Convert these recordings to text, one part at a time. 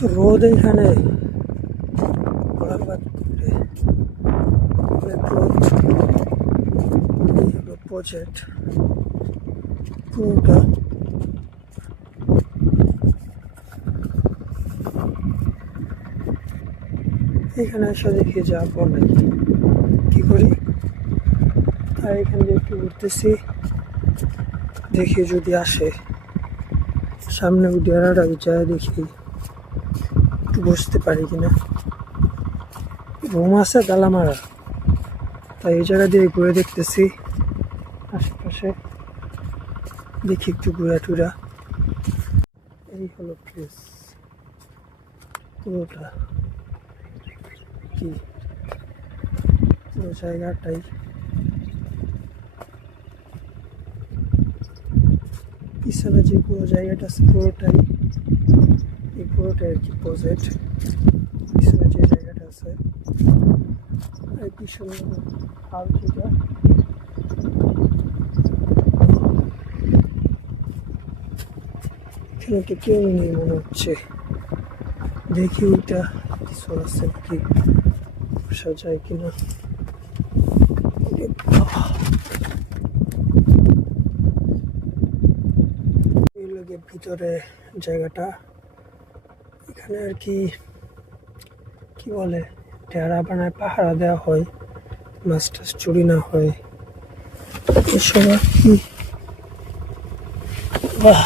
তো রোদ এখানে। প্রজেক্ট পুরোটা। এখানে এসে দেখি যে নাই কি। করি? আর এখান দিয়ে একটু ঘুরতেছি। দেখি যদি আসে। সামনে উডিয়ানাটা যায় দেখি। বসতে পারি কিনা? রুম আছে গালামারা তাই এই জায়গা দিয়ে ঘুরে দেখতেছি। আশেপাশে দেখি একটু ঘুরা টুরা। এই হলো প্লেস পুরোটা কি? পুরো জায়গাটাই। পিছনে যে পুরো জায়গাটা আছে, পুরোটাই পুরোটাই আর কি প্রজেক্ট পিছনে যে জায়গাটা আছে আর পিছনে নেই মনে হচ্ছে। দেখি ওইটা কিছু আছে কি বসা যায় কিনা। এই ভিতরে জায়গাটা। আর কি কি বলে, টেরা বানায়, পাহারা দেওয়া হয় মাছ টাছ চুরি না হয়, এসব আর কি। বাহ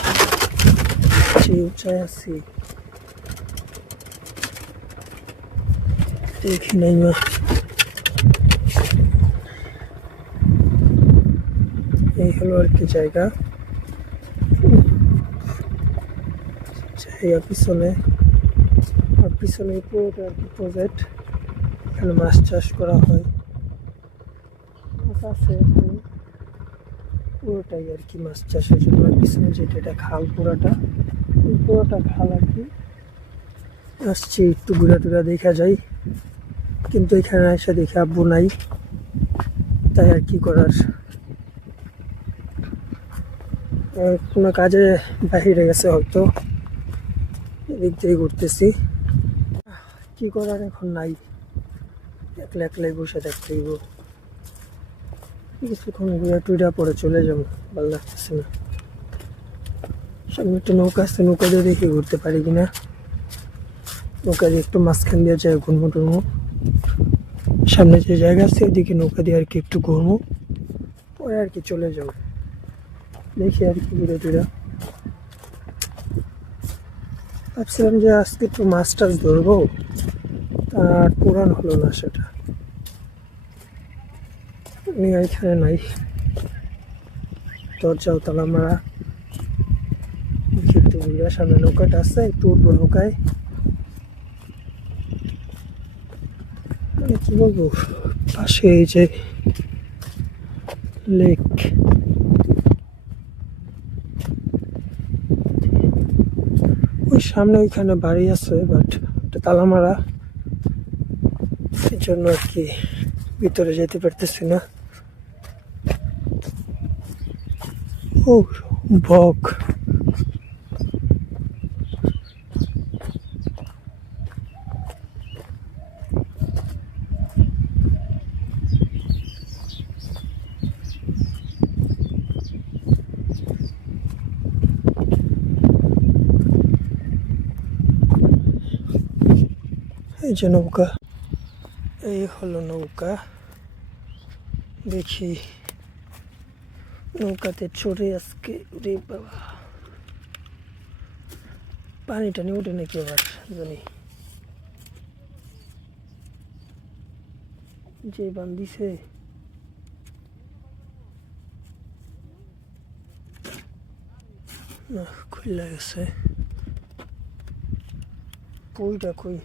আছি। দেখি নাই মা। এই হলো আর কি জায়গা। জায়গা পিছনে। আর পিছনে পুরোটা আর কি প্রজেক্ট এখানে মাছ চাষ করা হয়। আছে পুরোটাই আর কি মাছ চাষের জন্য। আর পিছনে যেটা এটা খাল পুরাটা পুরোটা খাল আর কি। আসছি একটু ঘুরা টুরা দেখা যায় কিন্তু এখানে এসে দেখে আব্বু নাই। তাই আর কি করার? কোনো কাজে বাহিরে গেছে হয়তো। এদিক দিয়ে ঘুরতেছি। কি করার এখন নাই? একলা একলাই বসে থাকতে কিছুক্ষণ ঘুরে টুরা পরে চলে যাব, ভালো লাগতেছে না। সামনে একটা নৌকা আছে, নৌকা দিয়ে দেখি ঘুরতে পারি কিনা। নৌকা দিয়ে একটু মাঝখান দিয়ে যায় ঘুরবো টুরবো সামনে যে জায়গা আছে ওইদিকে নৌকা দিয়ে আর কি একটু ঘুরবো পরে আর কি চলে যাব। দেখি আর কি ঘুরে টুরা ভাবছিলাম যে আজকে একটু মাছ টাছ ধরবো আর পুরান হলো না সেটা। এখানে নাই। দরজাও তালা মারা। সামনে নৌকাটা আছে, একটু উঠবো নৌকায়। মানে কি বলব, পাশে এই যে লেক ওই সামনে ওইখানে বাড়ি আছে বাট তালা মারা এই জন্য আর কি ভিতরে যেতে পারতেছি না। ও, বক। এই যে নৌকা। এই হলো নৌকা। দেখি নৌকাতে চড়ে আজকে রে বাবা। পানি টানি উঠে নাকি আবার জানি। যে বান্ধিছে না, খুললা গেছে। কইটা কই?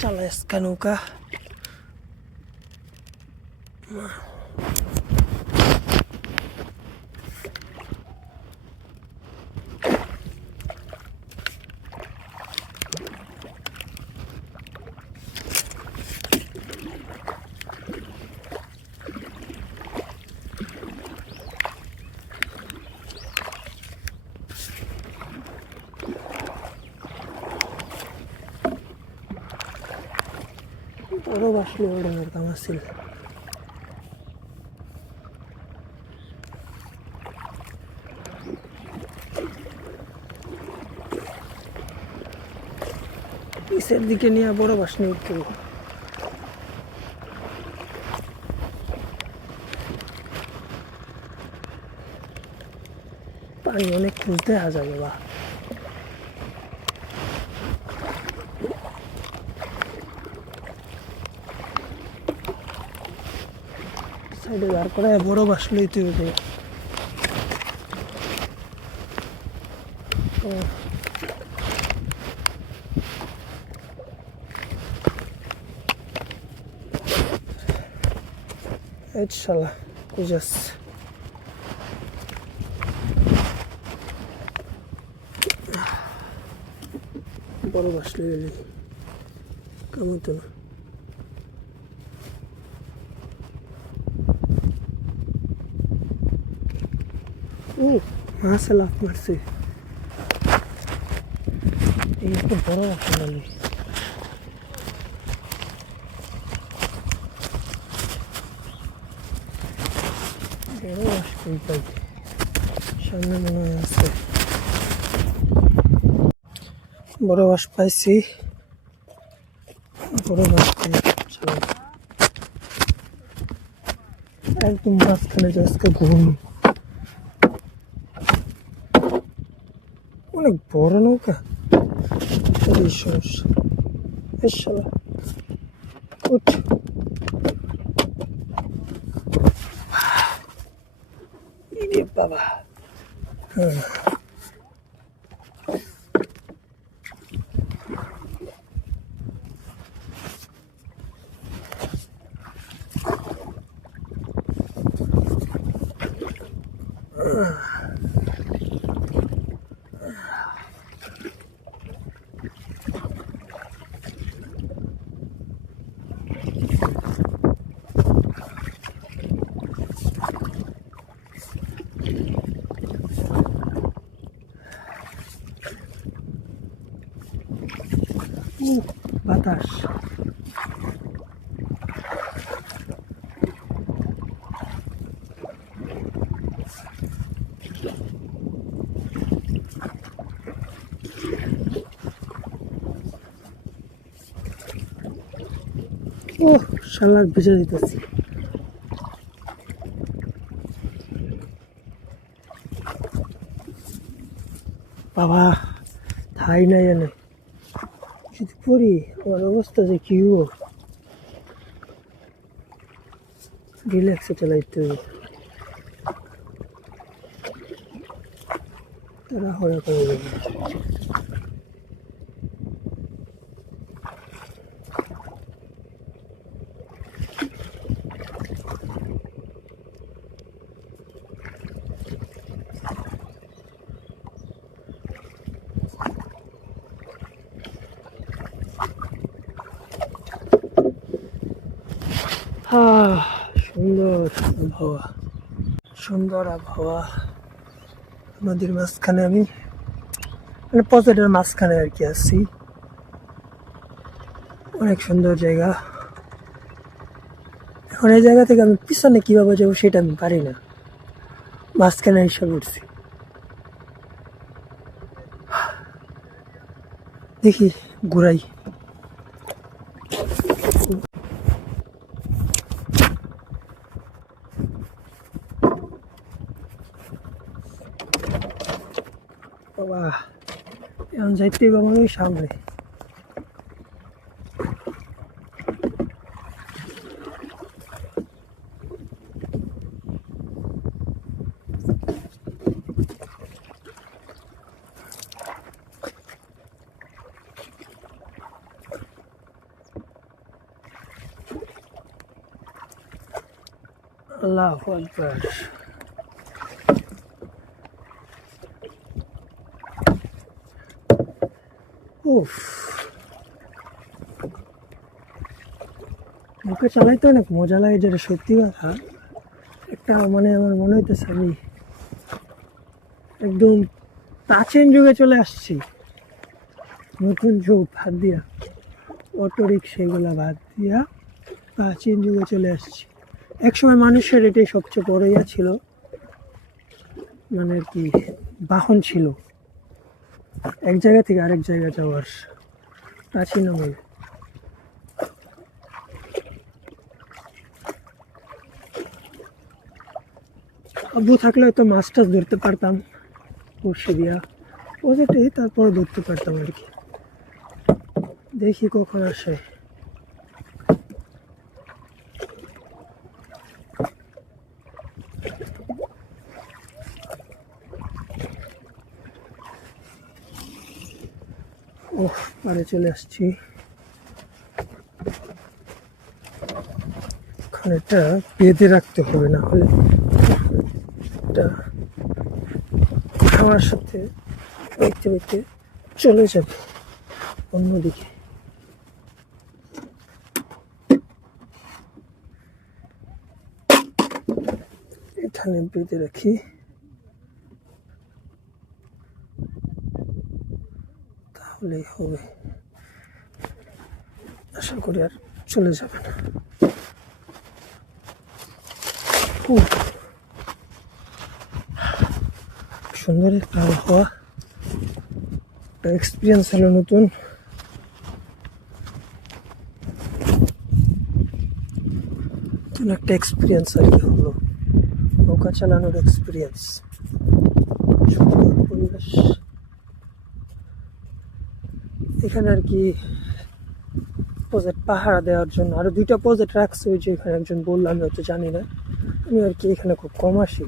চালা আজকা নৌকা বড় বাসলে ওড়ানোর কাম আছিল নিচের দিকে নিয়ে বড় বাস নিয়ে উঠতে। পানি অনেক খুঁজতে যাবে বা সাইডে দাঁড় করে বড় বাস লইতে হবে। İnşallah bulacağız. বড় বাসলে গেলে কেমন তো না ও মাছ লাভ মারছে। এই তো বড় বাসলে বড় কই পাই। আছে। বড় বাস পাইছি। বড় একদম মাঝখানে আজকে ঘুম। অনেক বড় নৌকা এই সমস্যা বেশ চলো উঠ ইরে বাবা হ্যাঁ উহ, বাতাস ও শালার ভিজে দিতেছি। বাবা ঠাই নাই এনে। যদি পড়ি আমার অবস্থা যে কি হব রিল্যাক্সে চালাইতে হবে। তারা হয়ে করে সুন্দর আবহাওয়া। সুন্দর আবহাওয়া। নদীর মাঝখানে আমি মানে পকেটের মাঝখানে আর কি আছি। অনেক সুন্দর জায়গা। এখন এই জায়গা থেকে আমি পিছনে কীভাবে যাব সেটা আমি পারি না। মাঝখানে এসে উঠছি দেখি, ঘুরাই। বাবা এখন যাইতে বাবা ওই সামনে। আল্লাহ আকবার। উফ। নৌকা চালাইতে অনেক মজা লাগে যেটা সত্যি কথা। একটা মানে আমার মনে হইতেছে আমি একদম প্রাচীন যুগে চলে আসছি। নতুন যুগ ভাত দিয়া, অটো রিক্সা এগুলা বাদ দিয়া প্রাচীন যুগে চলে আসছি। একসময় মানুষের এটাই সবচেয়ে বড় ছিল মানে আর কি বাহন ছিল। এক জায়গা থেকে আরেক জায়গা যাওয়ার প্রাচীন আমল আব্বু থাকলে হয়তো মাছ টাছ ধরতে পারতাম বসে দিয়া। ওদেরটাই তারপর ধরতে পারতাম আর কি। দেখি কখন আসে ও পারে চলে আসছি। খানিকটা বেঁধে রাখতে হবে না হলে এটা খাওয়ার সাথে দেখতে দেখতে চলে যাবে অন্যদিকে। এখানে বেঁধে রাখি। তাহলেই হবে। আশা করি আর চলে যাবে না। সুন্দর একটা আবহাওয়া, একটা এক্সপিরিয়েন্স হলো নতুন। নতুন একটা এক্সপিরিয়েন্স আর কি হলো। নৌকা চালানোর এক্সপিরিয়েন্স সুন্দর পরিবেশ। এখানে আর কি প্রজেক্ট পাহারা দেওয়ার জন্য। আরও দুইটা প্রজেক্ট রাখছে, ওই যে এখানে একজন বলল, আমি হয়তো জানি না। আমি আর কি এখানে খুব কম আসি।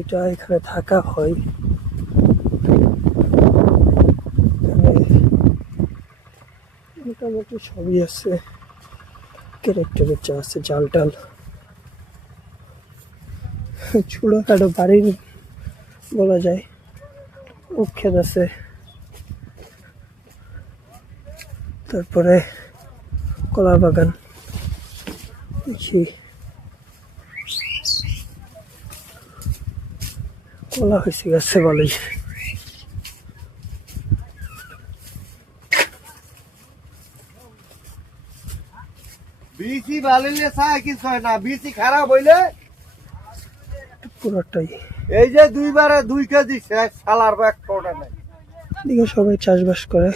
এটা এখানে থাকা হয়। মোটামুটি সবই আছে। ক্যারেক্টারের যা আছে জাল টাল ছোটোখাটো বাড়ির বলা যায়। উক্ষেত আছে। তারপরে কলা বাগান। দেখি। কলা হয়েছে গাছে ভালোই বিসি কিছু হয় না। বিসি খারাপ হইলে? পুরোটাই। এই যে দুইবারে দুই কেজি শেষ সালার ব্যাগ কোটা নাই। এদিকে সবাই চাষবাস করে।